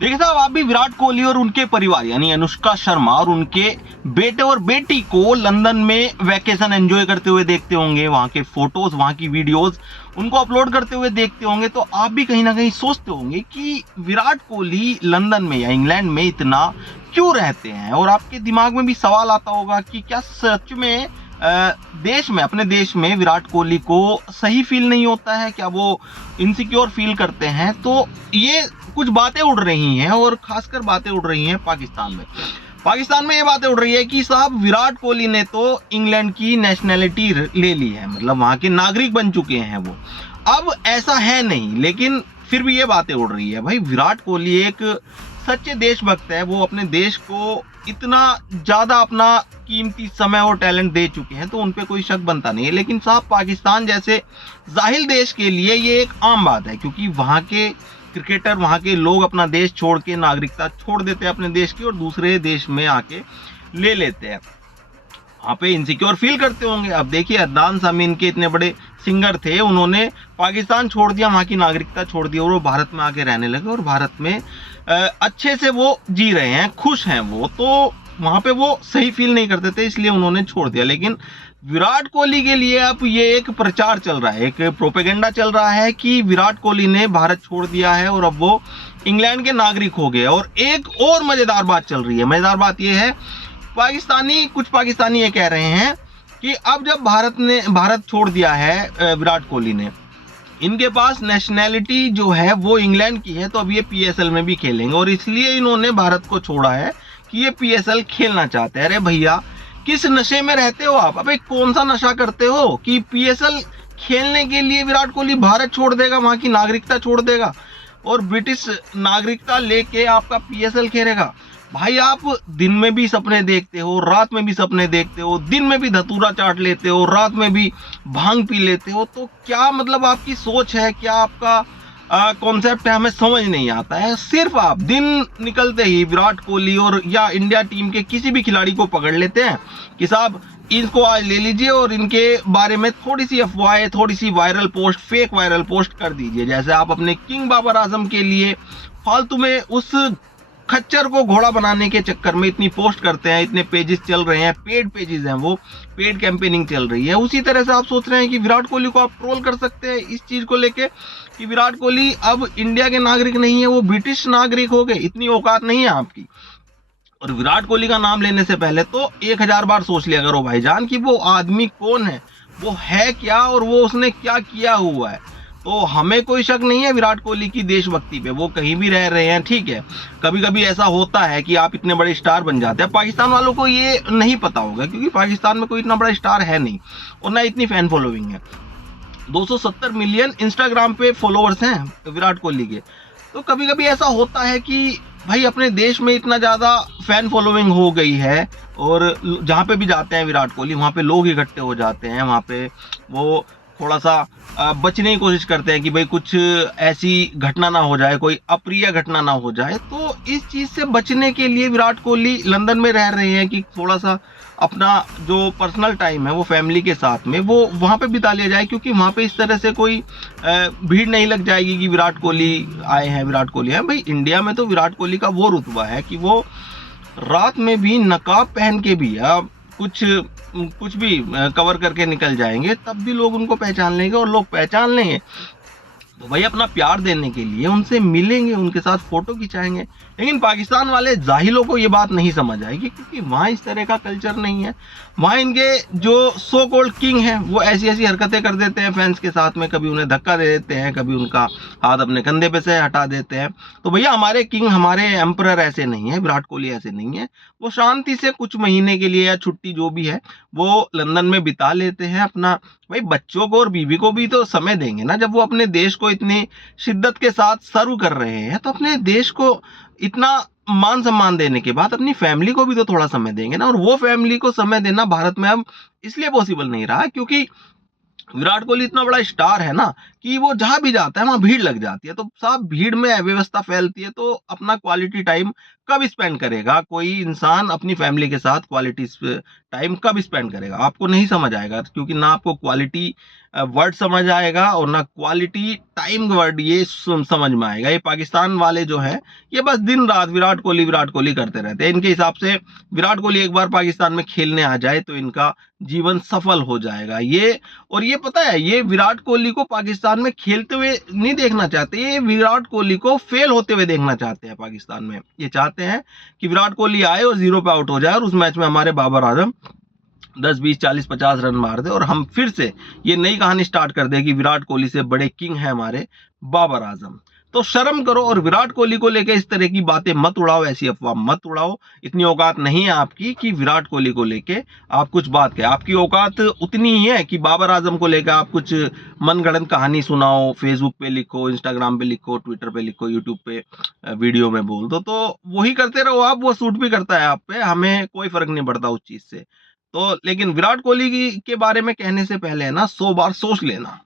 देखिए साहब, आप भी विराट कोहली और उनके परिवार यानी अनुष्का शर्मा और उनके बेटे और बेटी को लंदन में वैकेशन एंजॉय करते हुए देखते होंगे। वहां के फोटोज, वहां की वीडियोस उनको अपलोड करते हुए देखते होंगे। तो आप भी कहीं ना कहीं सोचते होंगे कि विराट कोहली लंदन में या इंग्लैंड में इतना क्यों रहते हैं। और आपके दिमाग में भी सवाल आता होगा कि क्या सच में देश में, अपने देश में विराट कोहली को सही फील नहीं होता है, क्या वो इनसिक्योर फील करते हैं। तो ये कुछ बातें उड़ रही हैं और खासकर बातें उड़ रही हैं पाकिस्तान में। पाकिस्तान में ये बातें उड़ रही है कि साहब विराट कोहली ने तो इंग्लैंड की नेशनैलिटी ले ली है, मतलब वहां के नागरिक बन चुके हैं वो। अब ऐसा है नहीं, लेकिन फिर भी ये बातें उड़ रही है। भाई विराट कोहली एक सच्चे देशभक्त है, वो अपने देश को इतना ज्यादा अपना कीमती समय और टैलेंट दे चुके हैं, तो उनपे कोई शक बनता नहीं है। लेकिन साहब पाकिस्तान जैसे जाहिल देश के लिए ये एक आम बात है, क्योंकि वहां के क्रिकेटर, वहां के लोग अपना देश छोड़ के, नागरिकता छोड़ देते हैं अपने देश की और दूसरे देश में आके ले लेते हैं। वहां पे इनसिक्योर फील करते होंगे। अब देखिए, अदनान सामी के इतने बड़े सिंगर थे, उन्होंने पाकिस्तान छोड़ दिया, वहां की नागरिकता छोड़ दी और वो भारत में आके रहने लगे और भारत में अच्छे से वो जी रहे हैं, खुश हैं वो। तो वहां पे वो सही फील नहीं करते थे, इसलिए उन्होंने छोड़ दिया। लेकिन विराट कोहली के लिए अब ये एक प्रचार चल रहा है, एक प्रोपेगेंडा चल रहा है कि विराट कोहली ने भारत छोड़ दिया है और अब वो इंग्लैंड के नागरिक हो गए। और एक और मजेदार बात चल रही है, मजेदार बात ये है, कुछ पाकिस्तानी ये कह रहे हैं कि अब जब भारत छोड़ दिया है विराट कोहली ने, इनके पास नेशनैलिटी जो है वो इंग्लैंड की है, तो अब ये पीएसएल में भी खेलेंगे और इसलिए इन्होंने भारत को छोड़ा है कि ये पीएसएल खेलना चाहते हैं। अरे भैया, किस नशे में रहते हो आप? अबे कौन सा नशा करते हो कि पीएसएल खेलने के लिए विराट कोहली भारत छोड़ देगा, वहां की नागरिकता छोड़ देगा और ब्रिटिश नागरिकता लेके आपका पीएसएल खेलेगा? भाई आप दिन में भी सपने देखते हो, रात में भी सपने देखते हो, दिन में भी धतूरा चाट लेते हो, रात में भी भांग पी लेते हो। तो क्या मतलब आपकी सोच है, क्या आपका कॉन्सेप्ट है, हमें समझ नहीं आता है। सिर्फ आप दिन निकलते ही विराट कोहली और या इंडिया टीम के किसी भी खिलाड़ी को पकड़ लेते हैं कि साहब इनको आज ले लीजिए और इनके बारे में थोड़ी सी अफवाहें, थोड़ी सी viral post, fake viral post कर दीजिए। जैसे आप अपने किंग बाबर आजम के लिए फालतू में उस खच्चर को घोड़ा बनाने के चक्कर में इतनी पोस्ट करते हैं, इतने पेजेस चल रहे हैं, पेड पेजेस हैं, वो पेड कैंपेनिंग चल रही है। उसी तरह से आप सोच रहे हैं कि विराट कोहली को आप ट्रोल कर सकते हैं इस चीज को लेके कि विराट कोहली अब इंडिया के नागरिक नहीं है, वो ब्रिटिश नागरिक हो गए। इतनी औकात नहीं है आपकी। और विराट कोहली का नाम लेने से पहले तो 1000 बार सोच लिया करो भाईजान कि वो आदमी कौन है, वो है क्या और वो उसने क्या किया हुआ है। तो हमें कोई शक नहीं है विराट कोहली की देशभक्ति पे, वो कहीं भी रह रहे हैं, ठीक है। कभी कभी ऐसा होता है कि आप इतने बड़े स्टार बन जाते हैं। पाकिस्तान वालों को ये नहीं पता होगा क्योंकि पाकिस्तान में कोई इतना बड़ा स्टार है नहीं और ना इतनी फैन फॉलोइंग है। 270 मिलियन इंस्टाग्राम पे फॉलोअर्स हैं विराट कोहली के। तो कभी कभी ऐसा होता है कि भाई अपने देश में इतना ज्यादा फैन फॉलोइंग हो गई है और जहाँ पे भी जाते हैं विराट कोहली, वहाँ पे लोग इकट्ठे हो जाते हैं, वहाँ पे वो थोड़ा सा बचने की कोशिश करते हैं कि भाई कुछ ऐसी घटना ना हो जाए, कोई अप्रिय घटना ना हो जाए। तो इस चीज से बचने के लिए विराट कोहली लंदन में रह रहे हैं कि थोड़ा सा अपना जो पर्सनल टाइम है वो फैमिली के साथ में वो वहाँ पे बिता लिया जाए, क्योंकि वहाँ पे इस तरह से कोई भीड़ नहीं लग जाएगी कि विराट कोहली आए हैं, विराट कोहली है। भाई इंडिया में तो विराट कोहली का वो रुतबा है कि वो रात में भी नकाब पहन के भी कुछ भी कवर करके निकल जाएंगे, तब भी लोग उनको पहचान लेंगे और लोग पहचान लेंगे तो भाई अपना प्यार देने के लिए उनसे मिलेंगे, उनके साथ फोटो खिंचाएंगे। लेकिन पाकिस्तान वाले जाहिलों को ये बात नहीं समझ आएगी क्योंकि वहाँ इस तरह का कल्चर नहीं है। वहाँ इनके जो सो कॉल्ड किंग हैं वो ऐसी ऐसी हरकतें कर देते हैं फैंस के साथ में, कभी उन्हें धक्का दे देते हैं, कभी उनका हाथ अपने कंधे पे से हटा देते हैं। तो भैया हमारे किंग, हमारे एम्परर ऐसे नहीं है, विराट कोहली ऐसे नहीं है। वो शांति से कुछ महीने के लिए या छुट्टी जो भी है वो लंदन में बिता लेते हैं अपना। भाई बच्चों को और बीवी को भी तो समय देंगे ना, जब वो अपने देश को इतनी शिद्दत के साथ सर्व कर रहे हैं तो अपने देश को इतना मान सम्मान देने के बाद अपनी फैमिली को भी तो थोड़ा समय देंगे ना। और वो फैमिली को समय देना भारत में अब इसलिए पॉसिबल नहीं रहा क्योंकि विराट कोहली इतना बड़ा स्टार है ना कि वो जहाँ भी जाता है वहाँ भीड़ लग जाती है, तो साहब भीड़ में अव्यवस्था फैलती है, तो अपना क्वालिटी टाइम कब स्पेंड करेगा कोई इंसान अपनी फैमिली के साथ? क्वालिटी टाइम कब स्पेंड करेगा? आपको नहीं समझ आएगा, क्योंकि ना आपको क्वालिटी वर्ड समझ आएगा और ना क्वालिटी टाइम वर्ड ये समझ में आएगा। ये पाकिस्तान वाले जो है ये बस दिन रात विराट कोहली करते रहते हैं। इनके हिसाब से विराट कोहली एक बार पाकिस्तान में खेलने आ जाए तो इनका जीवन सफल हो जाएगा। ये पता है, ये विराट कोहली को पाकिस्तान में खेलते हुए नहीं देखना चाहते, ये विराट कोहली को फेल होते हुए देखना चाहते हैं। पाकिस्तान में ये चाहते हैं कि विराट कोहली आए और 0 पे आउट हो जाए और उस मैच में हमारे बाबर आजम 10 20 40 50 रन मार दे और हम फिर से ये नई कहानी स्टार्ट कर दे कि विराट कोहली से बड़े किंग है हमारे बाबर आजम। तो शर्म करो और विराट कोहली को लेके इस तरह की बातें मत उड़ाओ, ऐसी अफवाह मत उड़ाओ। इतनी औकात नहीं है आपकी कि विराट कोहली को लेके आप कुछ बात करें। आपकी औकात उतनी ही है कि बाबर आजम को लेकर आप कुछ मनगढ़ंत कहानी सुनाओ, फेसबुक पे लिखो, इंस्टाग्राम पे लिखो, ट्विटर पे लिखो, यूट्यूब पे वीडियो में बोल दो, तो वही करते रहो आप। वो सूट भी करता है आप पे, हमें कोई फर्क नहीं पड़ता उस चीज से। तो लेकिन विराट कोहली के बारे में कहने से पहले है ना 100 बार सोच लेना।